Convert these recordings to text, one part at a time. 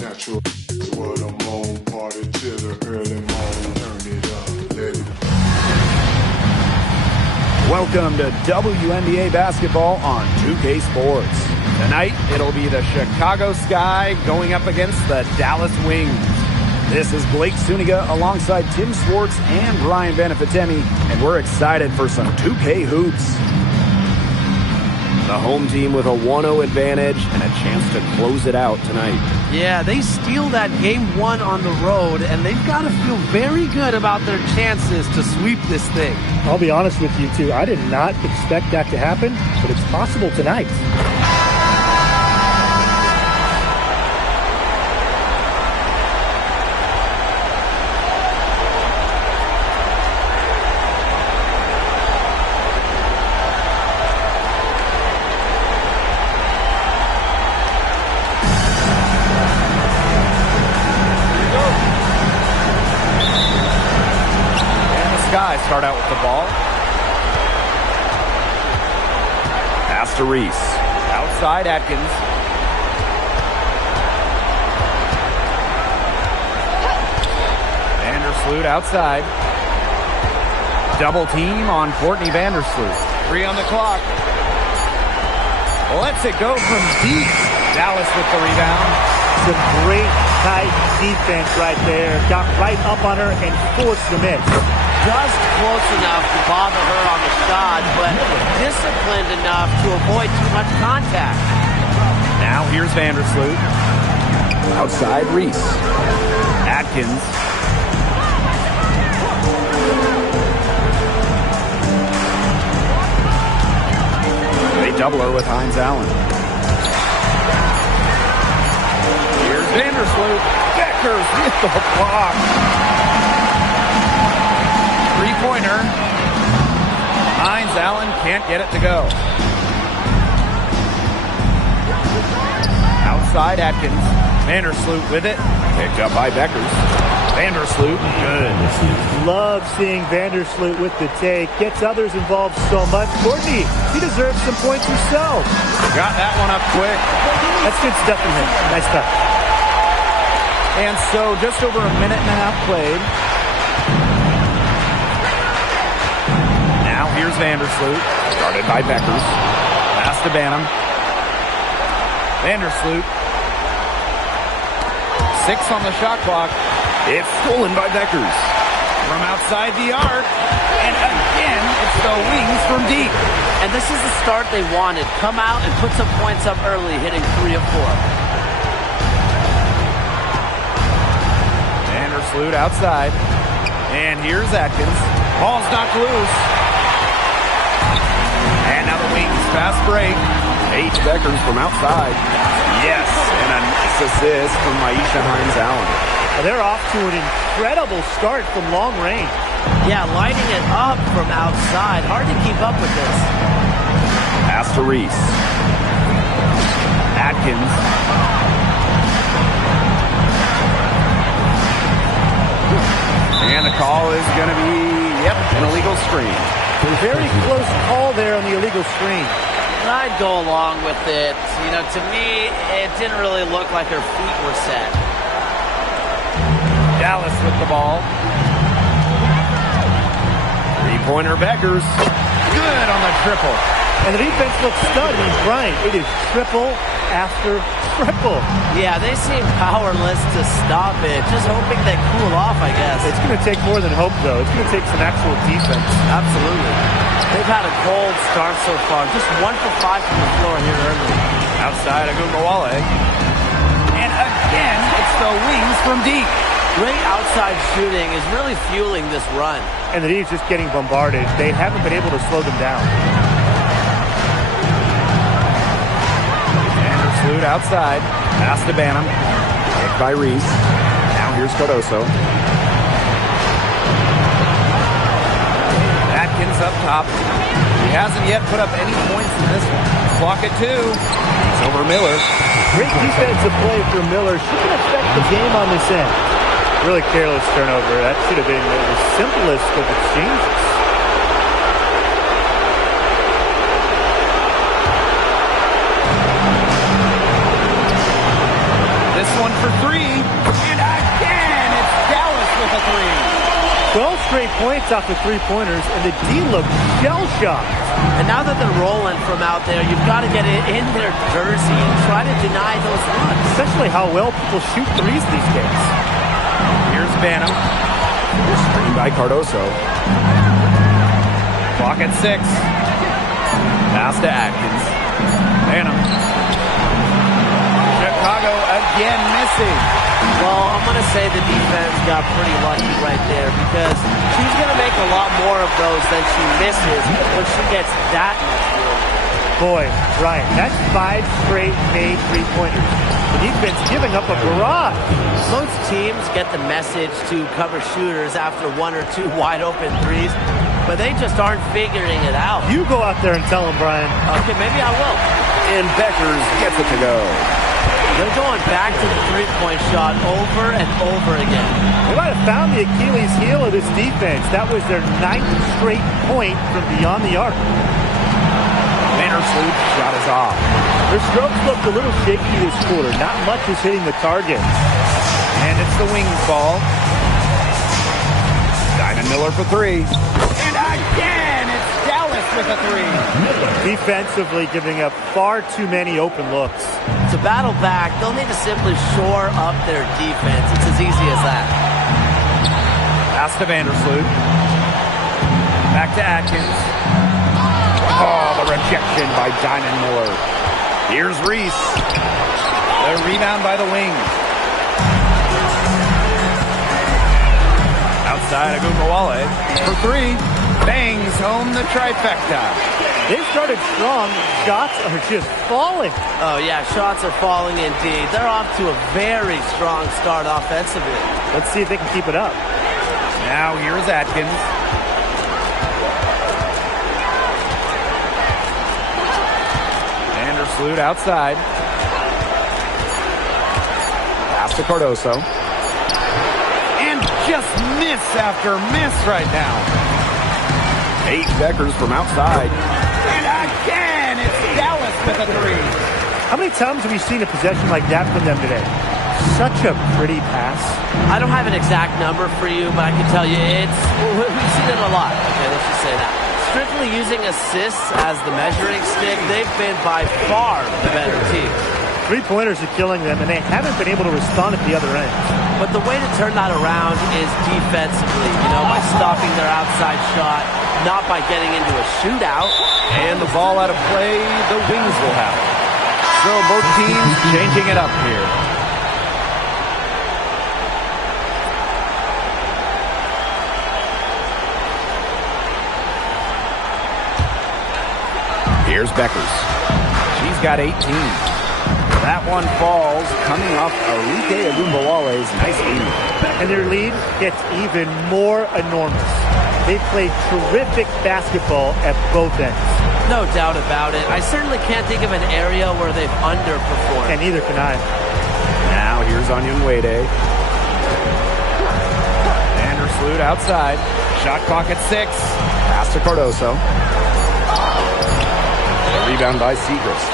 Natural is what I'm on. Party till the early morning. Turn it up, let it. Welcome to WNBA basketball on 2K Sports. Tonight, it'll be the Chicago Sky going up against the Dallas Wings. This is Blake Suniga alongside Tim Swartz and Brian Vanafitemi, and we're excited for some 2K hoops. The home team with a 1-0 advantage and a chance to close it out tonight. Yeah, they steal that game one on the road, and they've got to feel very good about their chances to sweep this thing. I'll be honest with you, too. I did not expect that to happen, but it's possible tonight. Start out with the ball. Pass to Reese. Outside Atkins. Vandersloot outside. Double team on Courtney Vandersloot. 3 on the clock. Lets it go from deep. Dallas with the rebound. Some great tight defense right there. Got right up on her and forced the miss. Just close enough to bother her on the shot, but disciplined enough to avoid too much contact. Now here's Vandersloot. Outside Reese. Atkins. They double her with Hines Allen. Here's Vandersloot. Deckers with the block. Three-pointer. Hines Allen can't get it to go. Outside Atkins. Vandersloot with it. Picked up by Beckers. Vandersloot, good. Love seeing Vandersloot with the take. Gets others involved so much. Courtney, she deserves some points herself. Got that one up quick. That's good stuff from him. Nice stuff. And so just over a minute and a half played. Now here's Vandersloot. Started by Beckers. Pass to Banham. Vandersloot. 6 on the shot clock. It's stolen by Beckers. From outside the arc. And again, it's the Wings from deep. And this is the start they wanted. Come out and put some points up early, hitting 3 of 4. Vandersloot outside. And here's Atkins. Ball's knocked loose. And now the Wings fast break. Paige Beckers from outside. Yes, and a nice assist from Maisha Hines Allen. They're off to an incredible start from long range. Yeah, lighting it up from outside. Hard to keep up with this. Pass to Reese. Atkins. And the call is going to be, an illegal screen. Very close call there on the illegal screen. I'd go along with it. You know, to me, it didn't really look like her feet were set. Dallas with the ball. Three-pointer Beckers. Good on the triple. And the defense looks stunning. Brian, it is triple after triple. Yeah, they seem powerless to stop it. Just hoping they cool off, I guess. It's going to take more than hope, though. It's going to take some actual defense. Absolutely. They've had a cold start so far. Just 1 for 5 from the floor here early. Outside Agumawale. And again, it's the Wings from deep. Great outside shooting is really fueling this run. And the E's just getting bombarded. They haven't been able to slow them down. Vandersloot outside. Pass to Banham. Picked by Reese. Now here's Cardoso. Atkins up top. He hasn't yet put up any points in this one. Clock at 2. It's over Miller. Great defensive play for Miller. She can affect the game on this end. Really careless turnover. That should have been the simplest of exchanges. This one for three. And again, it's Dallas with a three. 12 straight points off the three-pointers, and the D looked shell-shocked. And now that they're rolling from out there, you've got to get it in their jersey and try to deny those looks. Especially how well people shoot threes these days. Here's Banham. Screen by Cardoso. Clock at 6. Pass to Atkins. Banham. Chicago again missing. Well, I'm going to say the defense got pretty lucky right there because she's going to make a lot more of those than she misses when she gets that much room. Boy, Ryan, that's 5 straight made three-pointers. The defense giving up a barrage. Most teams get the message to cover shooters after 1 or 2 wide-open threes, but they just aren't figuring it out. You go out there and tell them, Brian. Okay, maybe I will. And Beckers gets it to go. They're going back to the three-point shot over and over again. They might have found the Achilles heel of this defense. That was their 9th straight point from beyond the arc. Vandersloot shot is off. Their strokes looked a little shaky this quarter. Not much is hitting the target. And it's the Wings ball. Diamond Miller for three. And again, it's Dallas with a three. Defensively giving up far too many open looks. To battle back, they'll need to simply shore up their defense. It's as easy as that. Pass to Vandersloot. Back to Atkins. Oh, the rejection by Diamond Miller. Here's Reese. The rebound by the Wings. Outside Agumbawale for three. Bangs home the trifecta. They started strong. Shots are just falling. Oh, yeah, shots are falling indeed. They're off to a very strong start offensively. Let's see if they can keep it up. Now here's Atkins. Vandersloot outside. Pass to Cardoso. And just miss after miss right now. Paige Beckers from outside. And again, it's Dallas with a three. How many times have we seen a possession like that from them today? Such a pretty pass. I don't have an exact number for you, but I can tell you we've seen it a lot. Okay, let's just say that. Strictly using assists as the measuring stick, they've been by far the better team. Three-pointers are killing them, and they haven't been able to respond at the other end. But the way to turn that around is defensively, by stopping their outside shot, not by getting into a shootout. And the ball out of play, the Wings will have it. So both teams changing it up here. Here's Beckers. She's got 18. That one falls, coming off Arike Agumbawale's nice lead. And their lead gets even more enormous. They played terrific basketball at both ends. No doubt about it. I certainly can't think of an area where they've underperformed. And neither can I. Now here's Onyenwere. Vandersloot outside. Shot clock at 6. Pass to Cardoso. A rebound by Segrist.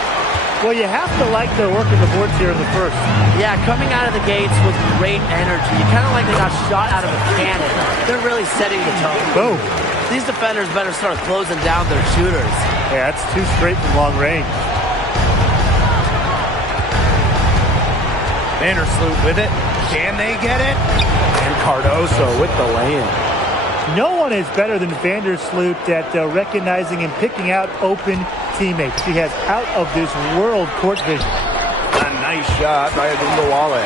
Well, you have to like their work in the boards here in the first. Yeah, coming out of the gates with great energy. Kind of like they got shot out of a cannon. They're really setting the tone. Boom. These defenders better start closing down their shooters. Yeah, that's 2 straight from long range. Vandersloot with it. Can they get it? And Cardoso with the lay-in. No one is better than Vandersloot at recognizing and picking out open teammates. She has out-of-this-world court vision. A nice shot by Agumbawale.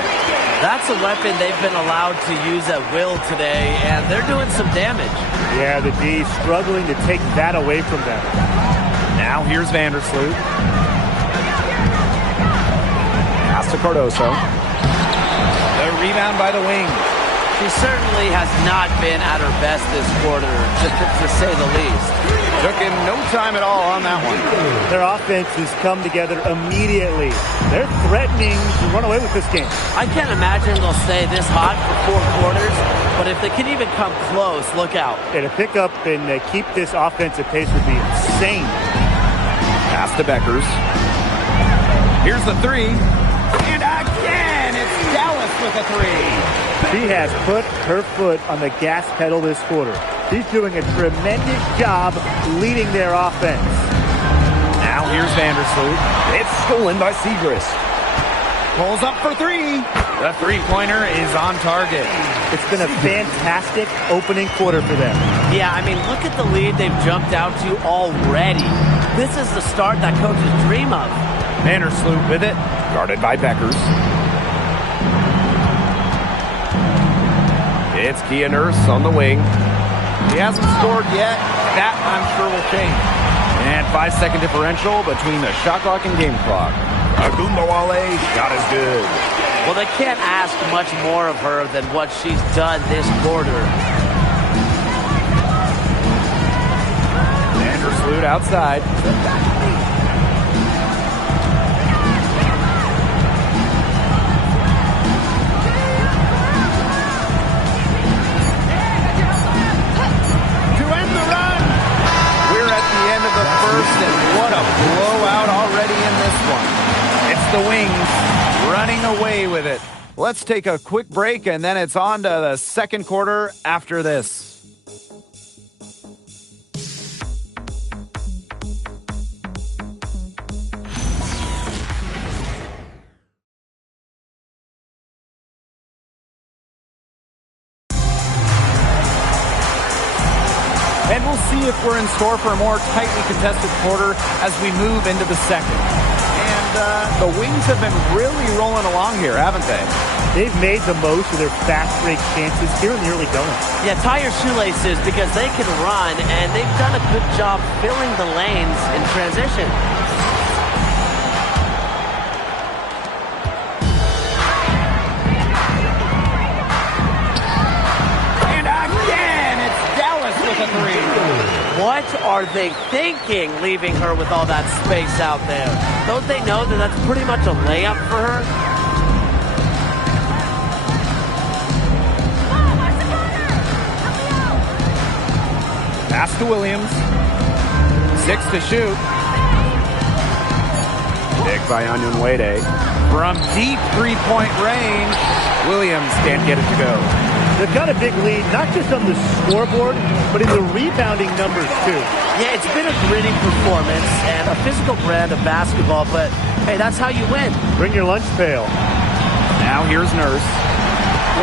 That's a weapon they've been allowed to use at will today, and they're doing some damage. Yeah, the D struggling to take that away from them. Now here's Vandersloot. Pass to Cardoso. The rebound by the Wings. She certainly has not been at her best this quarter, to say the least. Took him no time at all on that one. Their offense has come together immediately. They're threatening to run away with this game. I can't imagine they'll stay this hot for 4 quarters, but if they can even come close, look out. Yeah, to pick up and keep this offensive pace would be insane. Pass to Beckers. Here's the three. And again, it's Dallas with a three. She has put her foot on the gas pedal this quarter. She's doing a tremendous job leading their offense. Now here's Vandersloot. It's stolen by Segrist. Pulls up for three. The three-pointer is on target. It's been a fantastic opening quarter for them. Yeah, I mean, look at the lead they've jumped out to already. This is the start that coaches dream of. Vandersloot with it. Guarded by Beckers. It's Kia Nurse on the wing. He hasn't scored yet. That, I'm sure, will change. And 5-second differential between the shot clock and game clock. Agumbawale shot is good. Well, they can't ask much more of her than what she's done this quarter. Vandersloot outside. And what a blowout already in this one. It's the Wings running away with it. Let's take a quick break, and then it's on to the second quarter after this. And we'll see if we're in store for a more tightly contested quarter as we move into the second. And the Wings have been really rolling along here, haven't they? They've made the most of their fast break chances here in the early going. Yeah, tie your shoelaces because they can run, and they've done a good job filling the lanes in transition. What are they thinking, leaving her with all that space out there? Don't they know that that's pretty much a layup for her? Pass to Williams. 6 to shoot. Dig by Onyenwere. From deep three-point range, Williams can't get it to go. They've got a big lead, not just on the scoreboard, but in the rebounding numbers, too. Yeah, it's been a gritty performance and a physical brand of basketball, but, hey, that's how you win. Bring your lunch pail. Now here's Nurse.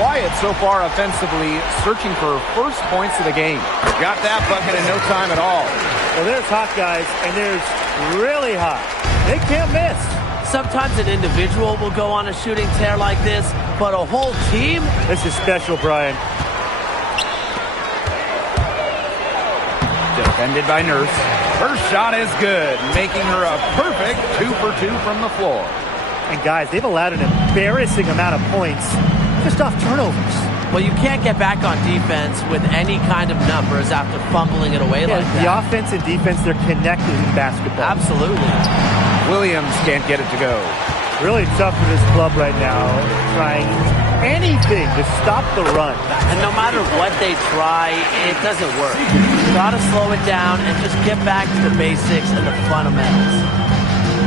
Wyatt so far offensively searching for first points of the game. Got that bucket in no time at all. Well, there's hot guys, and there's really hot. They can't miss. Sometimes an individual will go on a shooting tear like this, but a whole team? This is special, Brian. Defended by Nurse. Her shot is good, making her a perfect 2 for 2 from the floor. And guys, they've allowed an embarrassing amount of points just off turnovers. Well, you can't get back on defense with any kind of numbers after fumbling it away like that. The offense and defense, they're connected in basketball. Absolutely. Williams can't get it to go. Really tough for this club right now, trying anything to stop the run. And no matter what they try, it doesn't work. You gotta slow it down and just get back to the basics and the fundamentals.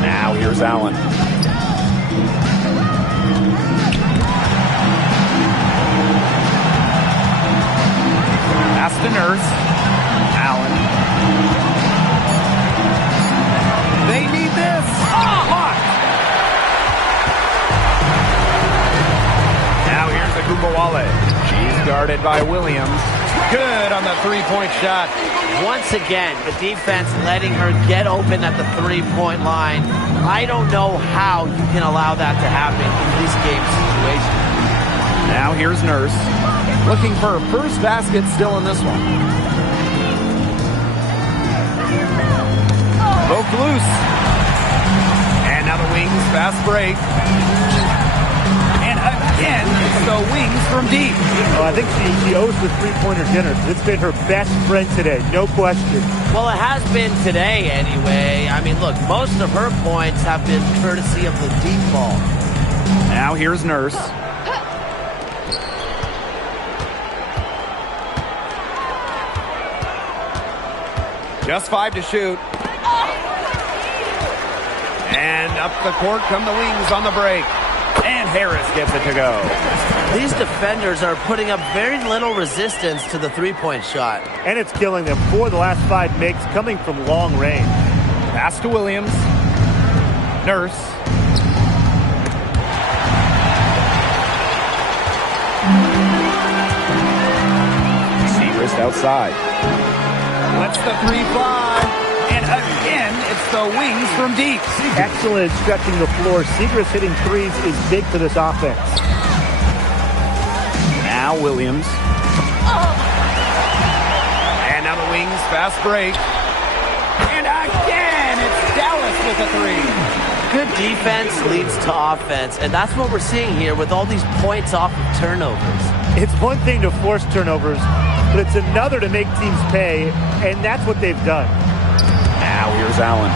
Now here's Allen. Pass to Nurse. Allen. They need this. Hot. Now here's Agumbawale. She's guarded by Williams. Good on the three-point shot. Once again, the defense letting her get open at the three-point line. I don't know how you can allow that to happen in this game situation. Now here's Nurse. Looking for her first basket still in this one. Poked loose. And now the Wings fast break. And again, it's the Wings from deep. Oh, I think she owes the three-pointer dinner. It's been her best friend today, no question. Well, it has been today anyway. I mean, look, most of her points have been courtesy of the deep ball. Now here's Nurse. Just 5 to shoot. And up the court come the Wings on the break. And Harris gets it to go. These defenders are putting up very little resistance to the three-point shot. And it's killing them. 4 of the last 5 makes coming from long range. Pass to Williams. Nurse. Segrist outside. Lets the three fly. And again, it's the wings from deep. Excellent stretching the floor. Segrist hitting threes is big for this offense. Now Williams. And now the wings, fast break. And again, it's Dallas with a three. Good defense leads to offense, and that's what we're seeing here with all these points off of turnovers. It's one thing to force turnovers, but it's another to make teams pay, and that's what they've done. Now here's Allen.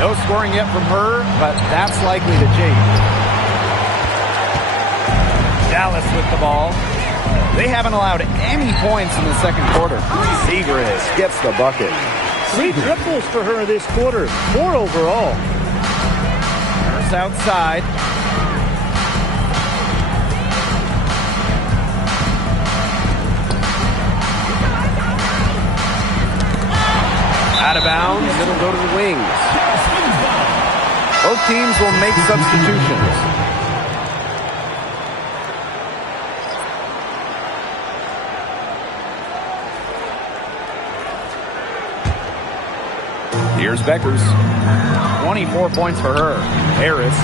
No scoring yet from her, but that's likely to change. Dallas with the ball. They haven't allowed any points in the second quarter. Segrist gets the bucket. 3 triples for her this quarter. 4 overall. Nurse outside. Out of bounds, it'll go to the wings. Both teams will make substitutions. Here's Beckers. 24 points for her. Harris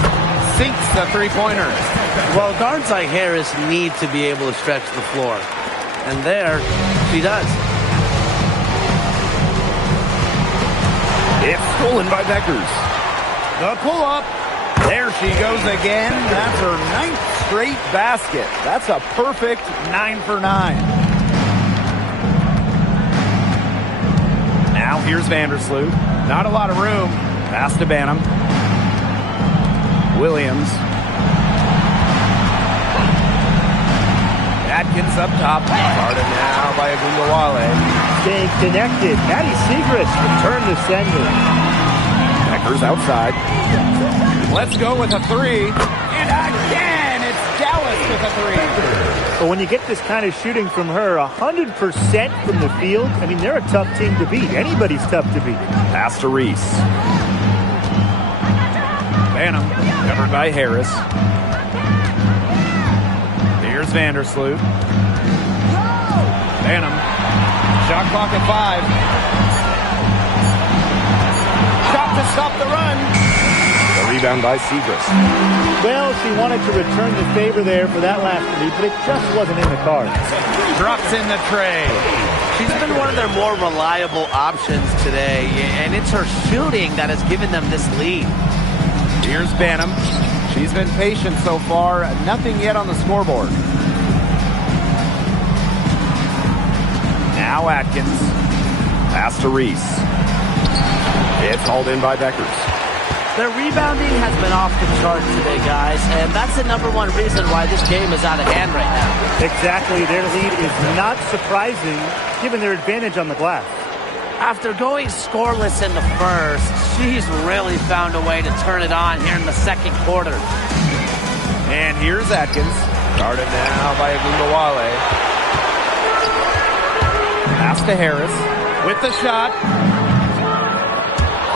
sinks the three-pointer. Well, guards like Harris need to be able to stretch the floor. And there, she does. It's stolen by Beckers. The pull-up. There she goes again. That's her 9th straight basket. That's a perfect 9 for 9. Now here's Vandersloot. Not a lot of room. Pass to Banham. Williams. Atkins up top. Guarded now by Agundawale. Staying connected. Maddie Segrist return to sender. Beckers outside. Let's go with a three. And again, it's Dallas with a three. But when you get this kind of shooting from her, 100% from the field, I mean, they're a tough team to beat. Anybody's tough to beat. Pass to Reese. Banham, covered by Harris. Here's Vandersloot. Banham. Shot clock at 5. Shot to stop the run. The rebound by Segrist. Well, she wanted to return the favor there for that last lead, but it just wasn't in the cards. Drops in the tray. She's been one of their more reliable options today, and it's her shooting that has given them this lead. Here's Banham. She's been patient so far. Nothing yet on the scoreboard. Now Atkins. Pass to Reese. It's hauled in by Beckers. Their rebounding has been off the charts today, guys, and that's the #1 reason why this game is out of hand right now. Exactly. Their lead is not surprising, given their advantage on the glass. After going scoreless in the first, she's really found a way to turn it on here in the second quarter. And here's Atkins. Guarded now by Agundawale. Pass to Harris with the shot.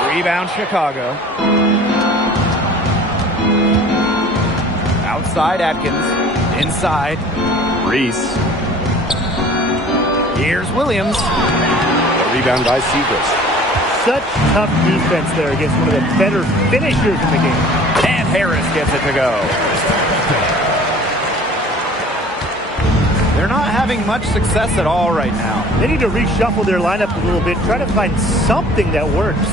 Rebound Chicago. Outside Atkins. Inside Reese. Here's Williams. A rebound by Segrist. Such tough defense there against one of the better finishers in the game. And Harris gets it to go. They're not having much success at all right now. They need to reshuffle their lineup a little bit, try to find something that works.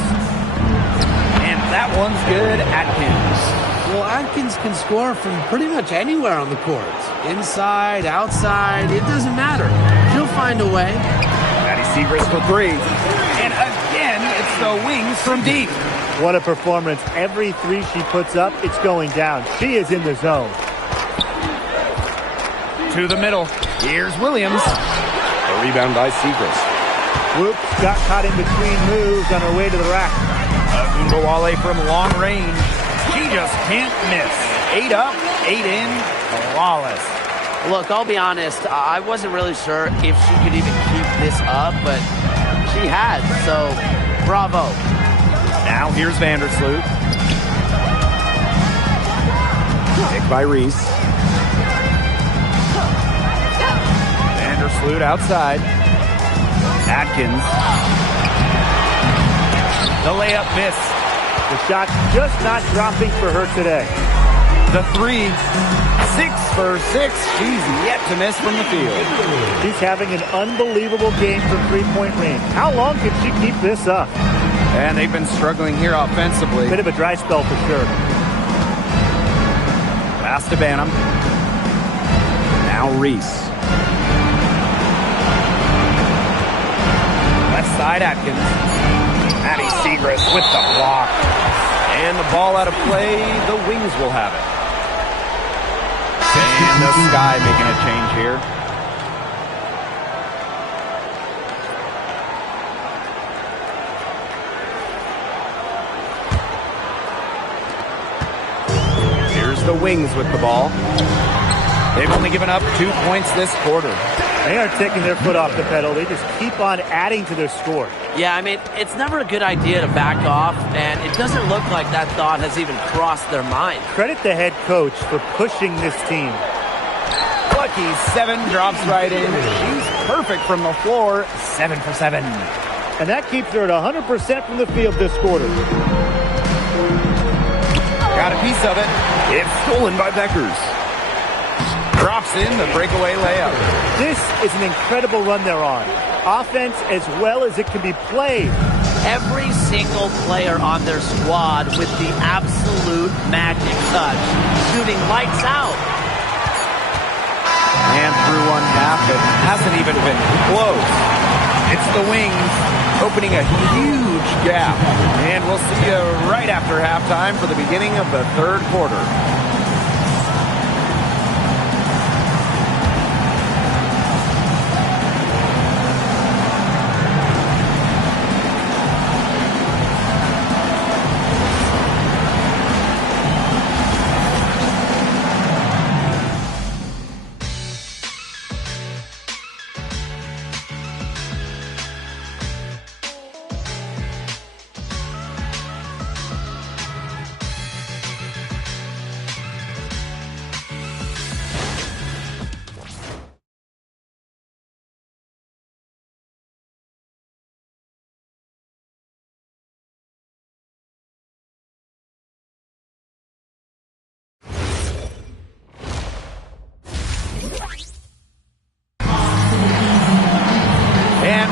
And that one's good, Atkins. Well, Atkins can score from pretty much anywhere on the court. Inside, outside, it doesn't matter. She'll find a way. Maddie Segrist for three. And again, it's the wings from deep. What a performance. Every three she puts up, it's going down. She is in the zone. To the middle. Here's Williams. A rebound by Segrist. Whoops, got caught in between moves on her way to the rack. Agundawale from long range. She just can't miss. 8 up, 8 in, flawless. Look, I'll be honest, I wasn't really sure if she could even keep this up, but she has, so bravo. Now here's Vandersloot. Picked by Reese. Vandersloot outside. Atkins. The layup missed. The shot just not dropping for her today. The three, 6 for 6. She's yet to miss from the field. She's having an unbelievable game from three-point range. How long can she keep this up? And they've been struggling here offensively. Bit of a dry spell for sure. Pass to Banham. Now Reese. Left side Atkins. Maddie Segrist with the block. And the ball out of play. The Wings will have it. And the Sky making a change here. Here's the Wings with the ball. They've only given up 2 points this quarter. They aren't taking their foot off the pedal. They just keep on adding to their score. Yeah, I mean, it's never a good idea to back off, and it doesn't look like that thought has even crossed their mind. Credit the head coach for pushing this team. Lucky 7 drops right in. She's perfect from the floor. 7 for 7. And that keeps her at 100% from the field this quarter. Got a piece of it. It's stolen by Beckers. Drops in the breakaway layup. This is an incredible run they're on. Offense as well as it can be played. Every single player on their squad with the absolute magic touch. Shooting lights out. And through one half, it hasn't even been close. It's the Wings opening a huge gap. And we'll see you right after halftime for the beginning of the third quarter.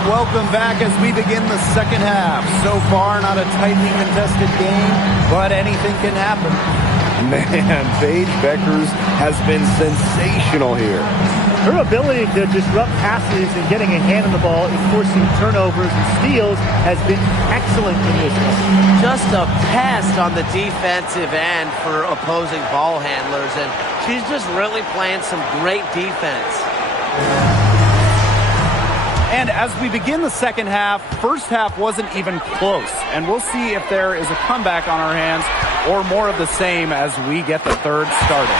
Welcome back as we begin the second half. So far, not a tightly contested game, but anything can happen. Man, Paige Beckers has been sensational here. Her ability to disrupt passes and getting a hand on the ball and forcing turnovers and steals has been excellent in this one. Just a pest on the defensive end for opposing ball handlers, and she's just really playing some great defense. And as we begin the second half, first half wasn't even close. And we'll see if there is a comeback on our hands or more of the same as we get the third started.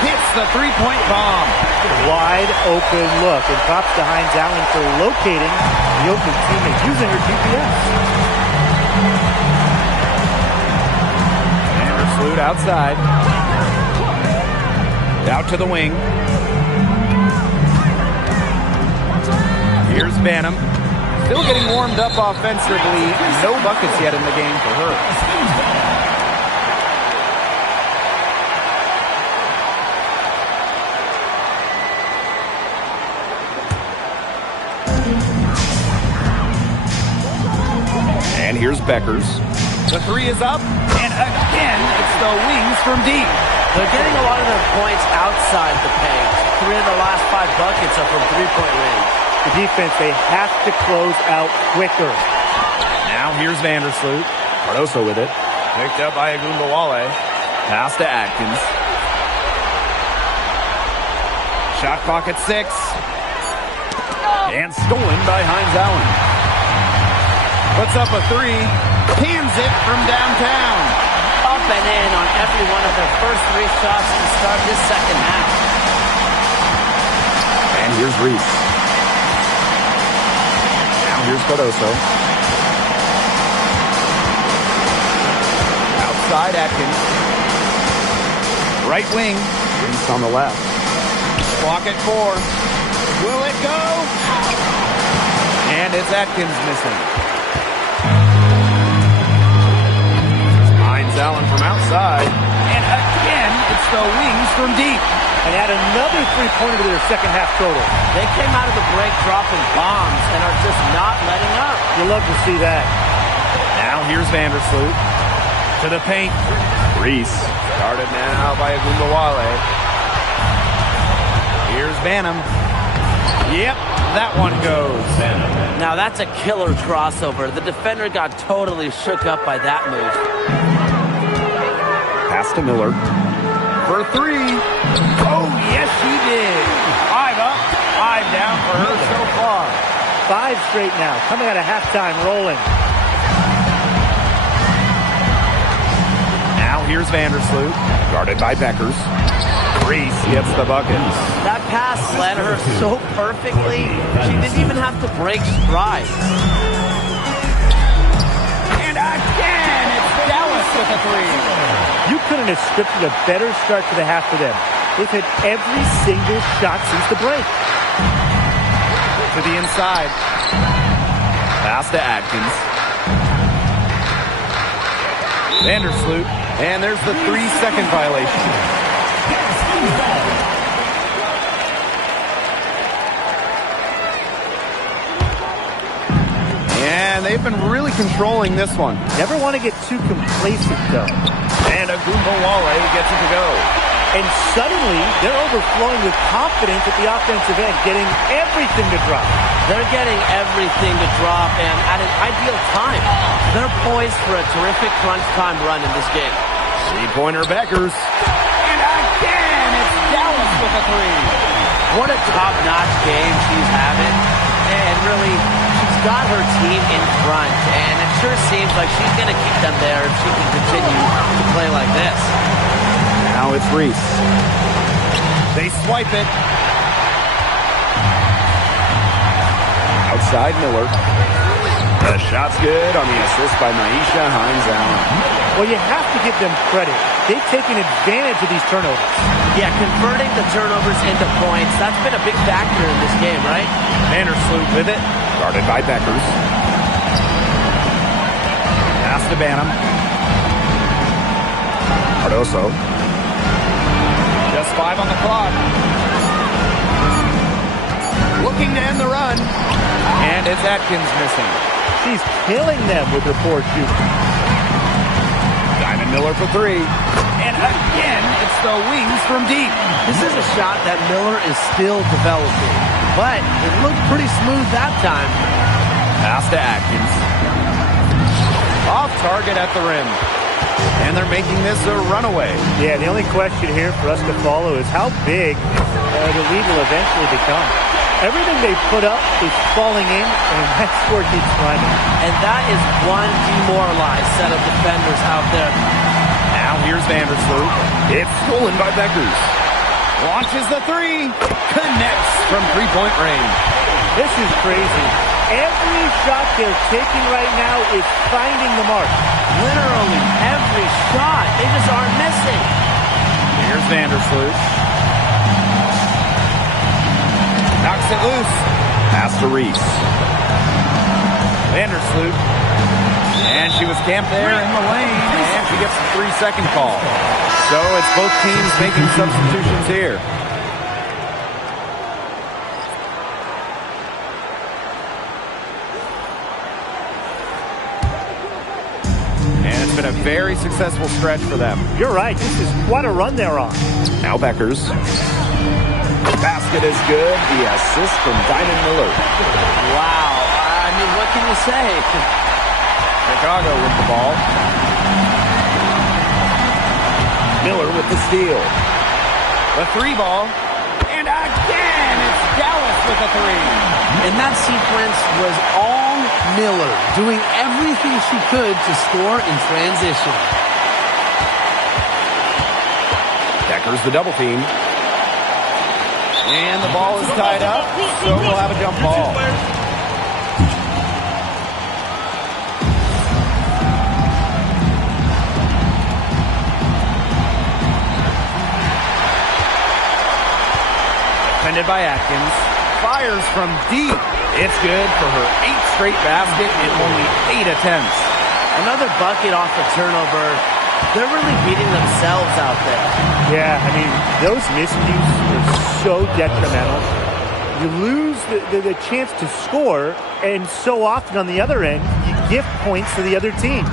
Hits the three-point bomb. Wide open look. And props to Hines Allen for locating the open teammate using her GPS. Vandersloot outside. Out to the wing. Here's Banham. Still getting warmed up offensively. No buckets yet in the game for her. And here's Beckers. The three is up. And again, it's the Wings from deep. They're getting a lot of their points outside the paint. 3 of their last 5 buckets are from three-point range. The defense, they have to close out quicker. Now here's Vandersloot. Cardoso with it. Picked up by Agundawale. Pass to Atkins. Shot clock at 6. And stolen by Hines Allen. Puts up a 3. Cans it from downtown. Up and in on every one of their first 3 shots to start this second half. here's Reese. Now here's Cardoso. Outside Atkins. Right wing. Reese on the left. Clock at 4. Will it go? And it's Atkins missing. Finds Allen from outside. And again, it's the wings from deep. And add another three-pointer to their second half total. They came out of the break dropping bombs and are just not letting up. You love to see that. Now here's Vandersloot. To the paint. Reese. Started now by Agumbawale. Here's Banham. Yep, that one goes. Now that's a killer crossover. The defender got totally shook up by that move. Pass to Miller. For 3. Oh, yes, she did. 5 up, 5 down for her so far. 5 straight now, coming out of halftime, rolling. Now here's Vandersloot, guarded by Beckers. Reese gets the bucket. That pass led her so perfectly, she didn't even have to break stride. And again, it's Dallas with a 3. You couldn't have scripted a better start to the half for them. They've hit every single shot since the break. To the inside. Pass to Atkins. Vandersloot. And there's the 3-second violation. And they've been really controlling this one. Never want to get too complacent, though. And Agumbawale gets it to go. And suddenly, they're overflowing with confidence at the offensive end, getting everything to drop. They're getting everything to drop, and at an ideal time. They're poised for a terrific crunch time run in this game. 3-pointer Beckers. And again, it's Dallas with a 3. What a top-notch game she's having. And really, she's got her team in front, and it sure seems like she's going to keep them there if she can continue to play like this. Now it's Reese. They swipe it. Outside Miller. The shot's good on the assist by Maisha Hines-Allen. Well, you have to give them credit. They've taken advantage of these turnovers. Yeah, converting the turnovers into points, that's been a big factor in this game, right? Vandersloot with it. Guarded by Beckers. Pass to Banham. Cardoso. Just 5 on the clock. Looking to end the run. And it's Atkins missing. She's killing them with her poor shooting. Diamond Miller for 3. And again, it's the wings from deep. This is a shot that Miller is still developing, but it looked pretty smooth that time. Pass to Atkins. Off target at the rim. And they're making this a runaway. Yeah, the only question here for us to follow is how big the lead will eventually become. Everything they put up is falling in, and that score keeps climbing. And that is one demoralized set of defenders out there. Now here's Vandersloot. It's stolen by Beckers. Launches the 3. Connects from 3-point range. This is crazy. Every shot they're taking right now is finding the mark. Literally every shot. They just aren't missing. Here's Vandersloot. Knocks it loose. Pass to Reese. Vandersloot. And she was camped there in the lane. And she gets the 3-second call. So it's both teams making substitutions here. And it's been a very successful stretch for them. You're right. This is quite a run they're on. Now Beckers. The basket is good. The assist from Diamond Miller. Wow. I mean, what can you say? Chicago with the ball. Miller with the steal. The 3 ball. And again, it's Dallas with a 3. And that sequence was all Miller, doing everything she could to score in transition. Beckers the double team. And the ball is tied up, so we'll have a jump ball. Defended by Atkins. Fires from deep. It's good for her 8th straight basket in only 8 attempts. Another bucket off the turnover. They're really beating themselves out there. Yeah, I mean, those miscues are so detrimental. You lose the chance to score, and so often on the other end, you give points to the other team.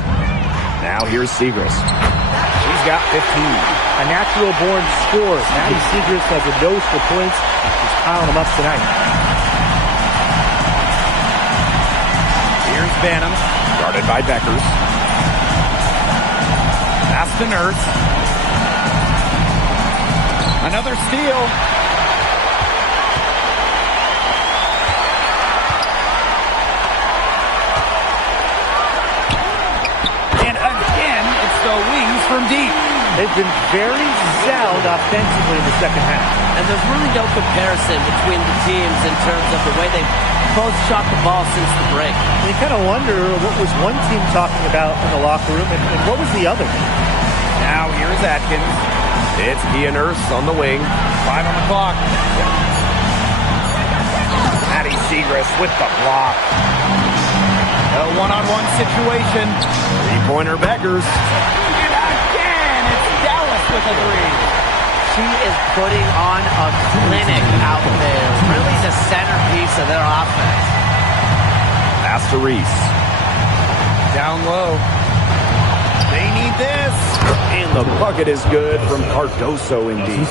Now here's Segrist. She's got 15. A natural-born scorer. Maddie Segrist has a nose for points. She's piling them up tonight. Here's Banham, guarded by Beckers. Pass to Nurse. Another steal. And again, it's the Wings from deep. They've been very sound offensively in the second half. And there's really no comparison between the teams in terms of the way they've both shot the ball since the break. You kind of wonder what was one team talking about in the locker room and what was the other. Now here's Atkins. It's Kia Nurse on the wing. 5 on the clock. Maddie Segrist with the block. A one-on-one situation. 3-pointer Beckers. And again, it's Dallas with a 3. She is putting on a clinic out there. Really the centerpiece of their offense. Pass to Reese. Down low. They need this. And the bucket is good from Cardoso indeed.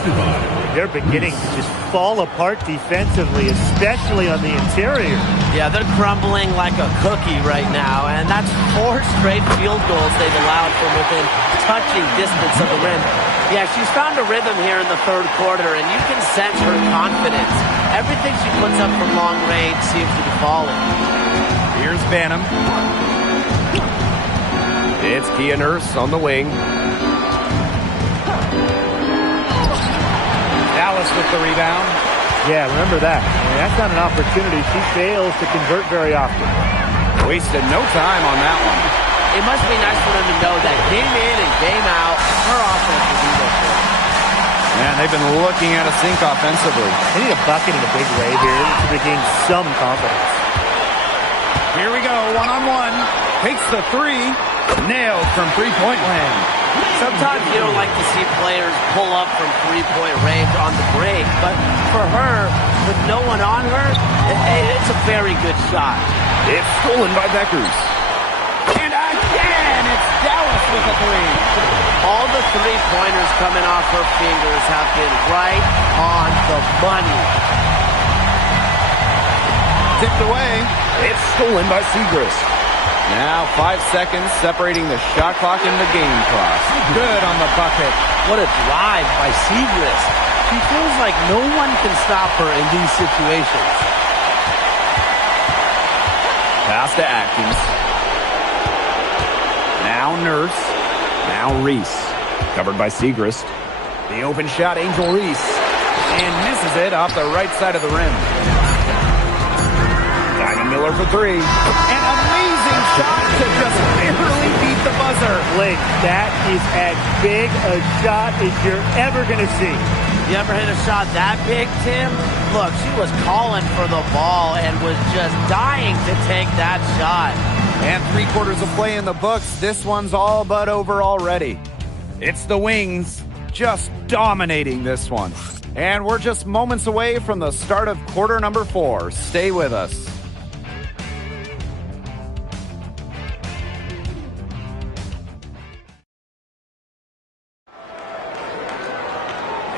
They're beginning to just fall apart defensively, especially on the interior. Yeah, they're crumbling like a cookie right now, and that's 4 straight field goals they've allowed from within touching distance of the rim. Yeah, she's found a rhythm here in the third quarter, and you can sense her confidence. Everything she puts up from long range seems to be falling. Here's Banham. It's Kia Nurse on the wing. Dallas with the rebound. Yeah, remember that. I mean, that's not an opportunity. She fails to convert very often. Wasted no time on that one. It must be nice for them to know that game in and game out, her offense will do that for them. Man, they've been looking at a sink offensively. They need a bucket in a big way here to regain some confidence. Here we go, one-on-one. Takes the 3. Nailed from 3-point land. Sometimes you don't like to see players pull up from 3-point range on the break, but for her, with no one on her, it's a very good shot. It's stolen by Beckers. And again, it's Dallas with a 3. All the 3-pointers coming off her fingers have been right on the money. Tipped away. It's stolen by Segrist. Now 5 seconds separating the shot clock and the game clock. Good on the bucket. What a drive by Segrist. She feels like no one can stop her in these situations. Pass to Atkins. Now Nurse. Now Reese. Covered by Segrist. The open shot, Angel Reese. And misses it off the right side of the rim. Diamond Miller for 3. An amazing shot to just barely beat the buzzer. Blake, that is as big a shot as you're ever going to see. You ever hit a shot that big, Tim? Look, she was calling for the ball and was just dying to take that shot. And 3 quarters of play in the books. This one's all but over already. It's the Wings just dominating this one. And we're just moments away from the start of quarter number 4. Stay with us.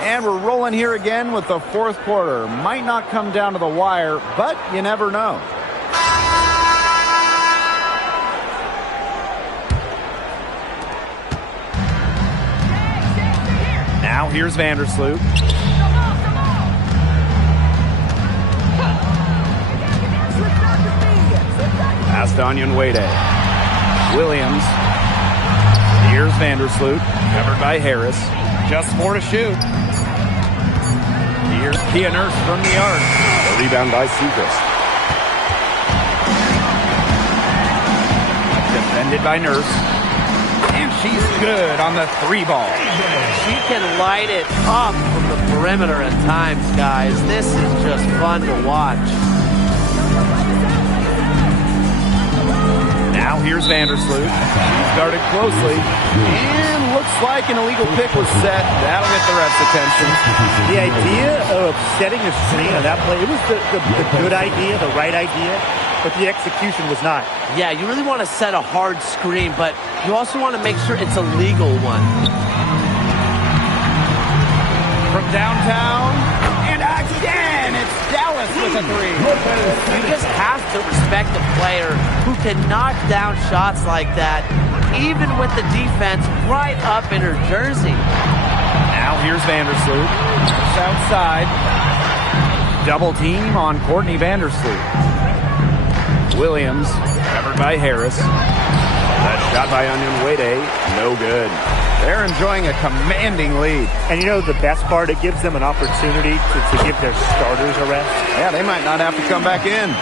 And we're rolling here again with the 4th quarter. Might not come down to the wire, but you never know. Now here's Vandersloot. Pass to Onyenwede. Williams. Here's Vandersloot. Covered by Harris. Just 4 to shoot. Here's Kia Nurse from the arc. The rebound by Segrist. Defended by Nurse. And she's good on the 3-ball. She can light it up from the perimeter at times, guys. This is just fun to watch. Now here's Vandersloot. She's guarded closely. And looks like an illegal pick was set. That'll get the ref's attention. The idea of setting a screen on that play, it was the good idea, the right idea, but the execution was not. Yeah, you really want to set a hard screen, but you also want to make sure it's a legal one. From downtown, and again, it's Dallas with a 3. You just have to respect a player who can knock down shots like that, even with the defense right up in her jersey. Now here's Vandersloot. Just outside. Double team on Courtney Vandersloot. Williams, covered by Harris. That shot by Onion Wade, no good. They're enjoying a commanding lead. And you know the best part? It gives them an opportunity to give their starters a rest. Yeah, they might not have to come back in.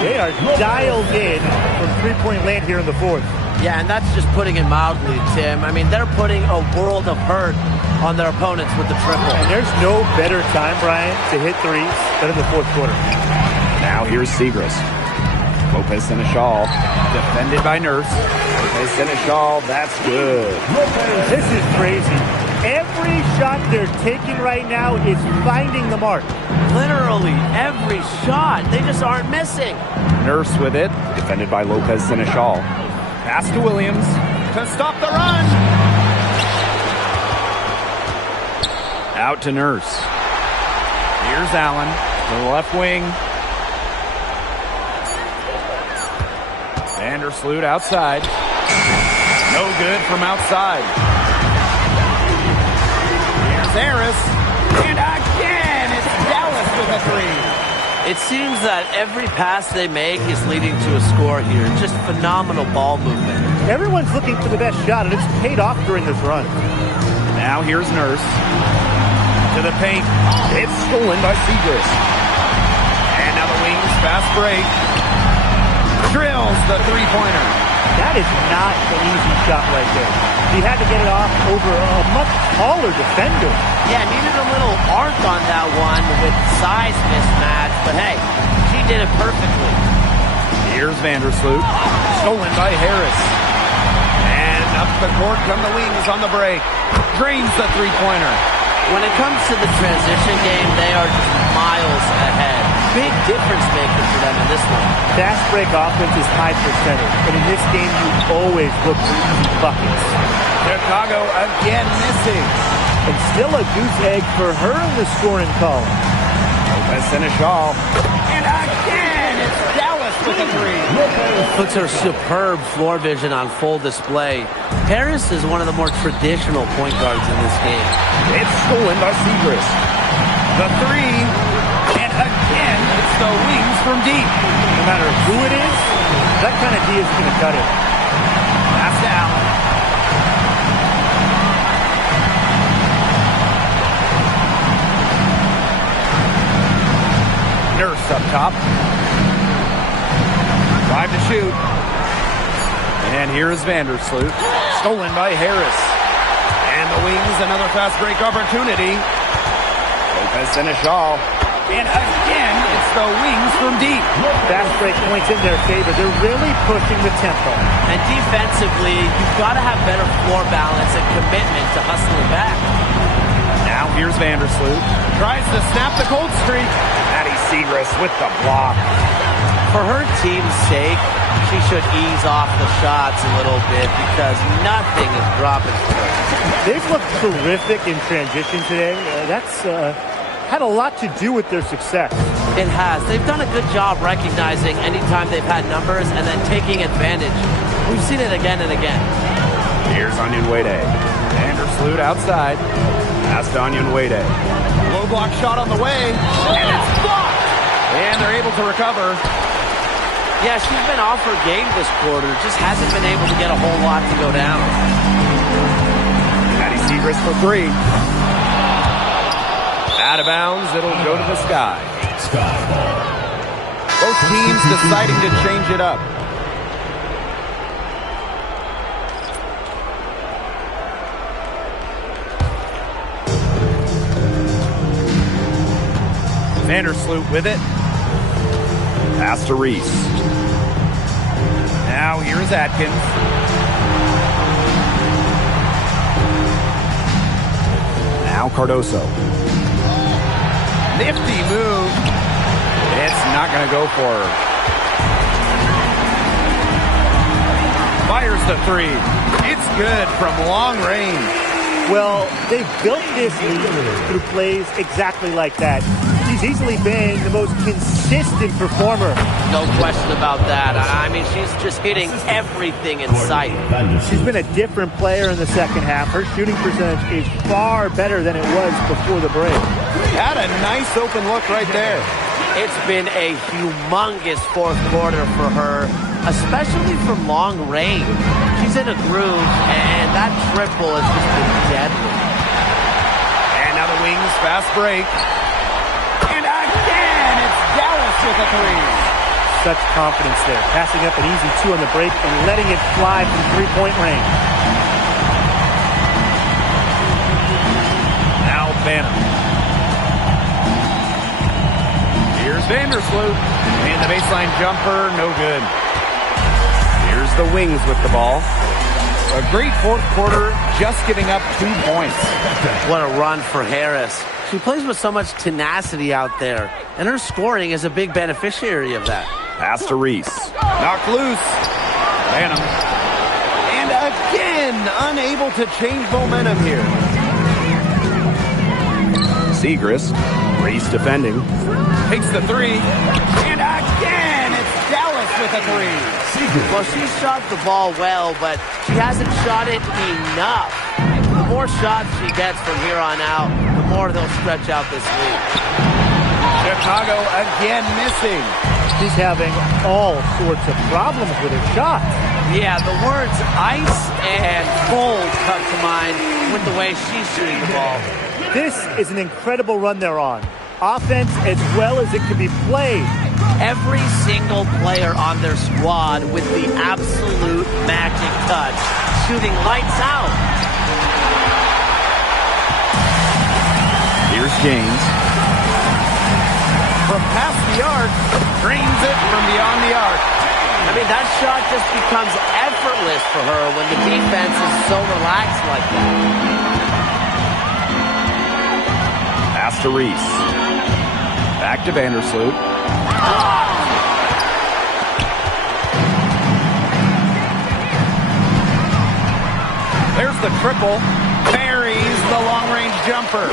They are dialed in from three-point land here in the fourth. Yeah, and that's just putting it mildly, Tim. I mean, they're putting a world of hurt on their opponents with the triple. And there's no better time, Brian, to hit threes than in the fourth quarter. Now here's Segrist. Lopez Seneschal, defended by Nurse. Lopez Seneschal, that's good. This is crazy. Every shot they're taking right now is finding the mark. Literally every shot. They just aren't missing. Nurse with it, defended by Lopez Seneschal. Pass to Williams to stop the run. Out to Nurse. Here's Allen to the left wing. Vandersloot outside. No good from outside. Here's Harris. And again, it's Dallas with a 3. It seems that every pass they make is leading to a score here. Just phenomenal ball movement. Everyone's looking for the best shot, and it's paid off during this run. Now here's Nurse. To the paint. It's stolen by Segrist. And now the wings, fast break. Drills the 3-pointer. That is not an easy shot right there. He had to get it off over a much taller defender. Yeah, needed a little arc on that one with size mismatch, but hey, she did it perfectly. Here's Vandersloot. Stolen by Harris. And up the court come the wings on the break. Drains the 3-pointer. When it comes to the transition game, they are just miles ahead. Big difference maker for them in this one. Fast break offense is high percentage, but in this game, you always look for easy buckets. Chicago again missing. And still a goose egg for her in the scoring column. Lopez Seneschal. And again, it's Dallas with a 3. Puts her superb floor vision on full display. Harris is one of the more traditional point guards in this game. It's stolen by Segrist. The 3. And again, it's the wings from deep. No matter who it is, that kind of D is going to cut it. Pass to Allen. Nurse up top. 5 to shoot. And here's Vandersloot. Stolen by Harris. And the wings, another fast break opportunity. Lopez Seneschal. And again, it's the wings from deep. Fast break points in their favor. They're really pushing the tempo. And defensively, you've got to have better floor balance and commitment to hustling back. Now here's Vandersloot. Tries to snap the cold streak. Maddie Segrist with the block. For her team's sake, she should ease off the shots a little bit because nothing is dropping for her. They've looked terrific in transition today. That's had a lot to do with their success. It has. They've done a good job recognizing anytime they've had numbers and then taking advantage. We've seen it again and again. Here's Onion Wade. Vandersloot outside. Pass to Onion Wade. Low block shot on the way. And it's blocked. And they're able to recover. Yeah, she's been off her game this quarter. Just hasn't been able to get a whole lot to go down. Maddie Segrist for 3. Out of bounds, it'll go to the sky. Both teams deciding to change it up. Vandersloot with it. Pass to Reese. Now here's Atkins. Now Cardoso. Nifty move. It's not going to go for her. Fires the three. It's good from long range. Well, they've built this lead through plays exactly like that. She's easily been the most consistent performer. No question about that. I mean, she's just hitting everything in sight. She's been a different player in the second half. Her shooting percentage is far better than it was before the break. Had a nice open look right there. It's been a humongous fourth quarter for her, especially from long range. She's in a groove, and that triple has just been deadly. And now the Wings fast break. And again, it's Dallas with a three. Such confidence there. Passing up an easy two on the break and letting it fly from three-point range. Now Banham. Here's Vandersloot. And the baseline jumper, no good. Here's the Wings with the ball. A great fourth quarter, just giving up 2 points. What a run for Harris. She plays with so much tenacity out there, and her scoring is a big beneficiary of that. Pass to Reese. Knocked loose. Banham. And again, unable to change momentum here. Segrist. Reese defending. Takes the three. And again, it's Dallas with a three. Well, she shot the ball well, but she hasn't shot it enough. The more shots she gets from here on out, the more they'll stretch out this lead. Chicago again missing. She's having all sorts of problems with her shots. Yeah, the words ice and cold come to mind with the way she's shooting the ball. This is an incredible run they're on. Offense as well as it can be played. Every single player on their squad with the absolute magic touch, shooting lights out. Here's James. From past the arc, drains it from beyond the arc. I mean, that shot just becomes effortless for her when the defense is so relaxed like that. Pass to Reese. Back to Vandersloot. There's the triple. Buries the long-range jumper.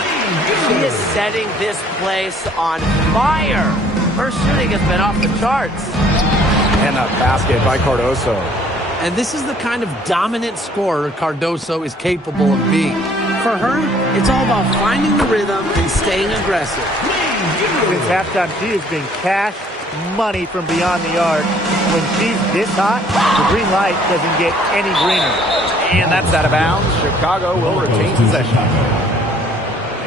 She is setting this place on fire. Her shooting has been off the charts. And a basket by Cardoso. And this is the kind of dominant scorer Cardoso is capable of being. For her, it's all about finding the rhythm and staying aggressive. Since halftime, she has been cash money from beyond the arc. When she's this hot, the green light doesn't get any greener. And that's out of bounds. Chicago will retain possession.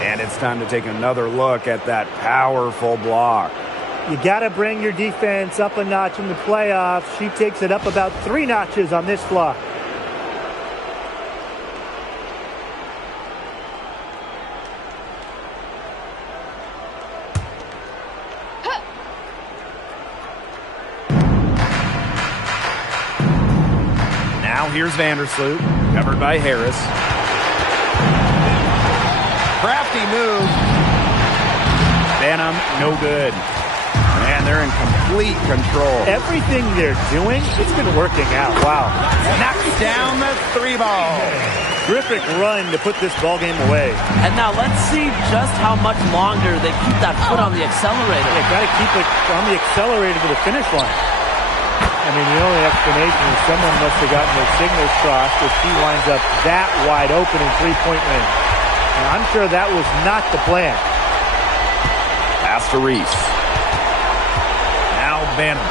And it's time to take another look at that powerful block. You got to bring your defense up a notch in the playoffs. She takes it up about 3 notches on this block. Now here's Vandersloot, covered by Harris. Crafty move. Banham, no good. And they're in complete control. Everything they're doing, it's been working out. Wow. Knocks down the 3-ball. Terrific run to put this ball game away. And now let's see just how much longer they keep that foot on the accelerator. They got to keep it on the accelerator to the finish line. I mean, the only explanation is someone must have gotten their signals crossed if she winds up that wide open in three-point range. And I'm sure that was not the plan. Pass to Reese. Now Banham.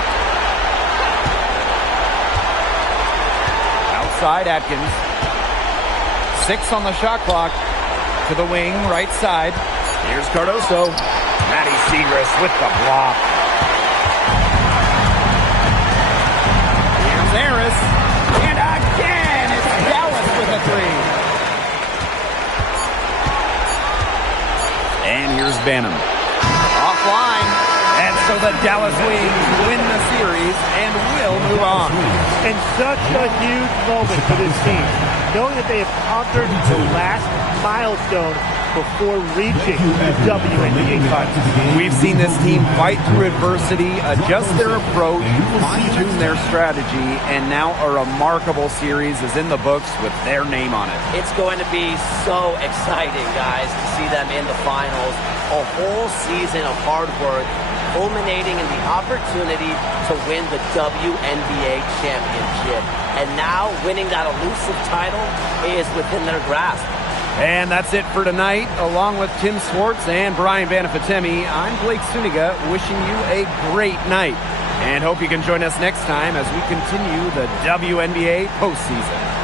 Outside Atkins. 6 on the shot clock. To the wing, right side. Here's Cardoso. Maddie Siegrist with the block. Here's Harris. And again, it's Dallas with a three. And here's Banham. Offline. And so the Dallas Wings win the series and will move on. And such a huge moment for this team, knowing that they have conquered the last milestone before reaching the WNBA Finals. We've seen this team fight through adversity, adjust their approach, fine-tune their strategy, and now a remarkable series is in the books with their name on it. It's going to be so exciting, guys, to see them in the finals. A whole season of hard work culminating in the opportunity to win the WNBA championship. And now winning that elusive title is within their grasp. And that's it for tonight. Along with Tim Swartz and Brian Banafitemi, I'm Blake Suniga, wishing you a great night. And hope you can join us next time as we continue the WNBA postseason.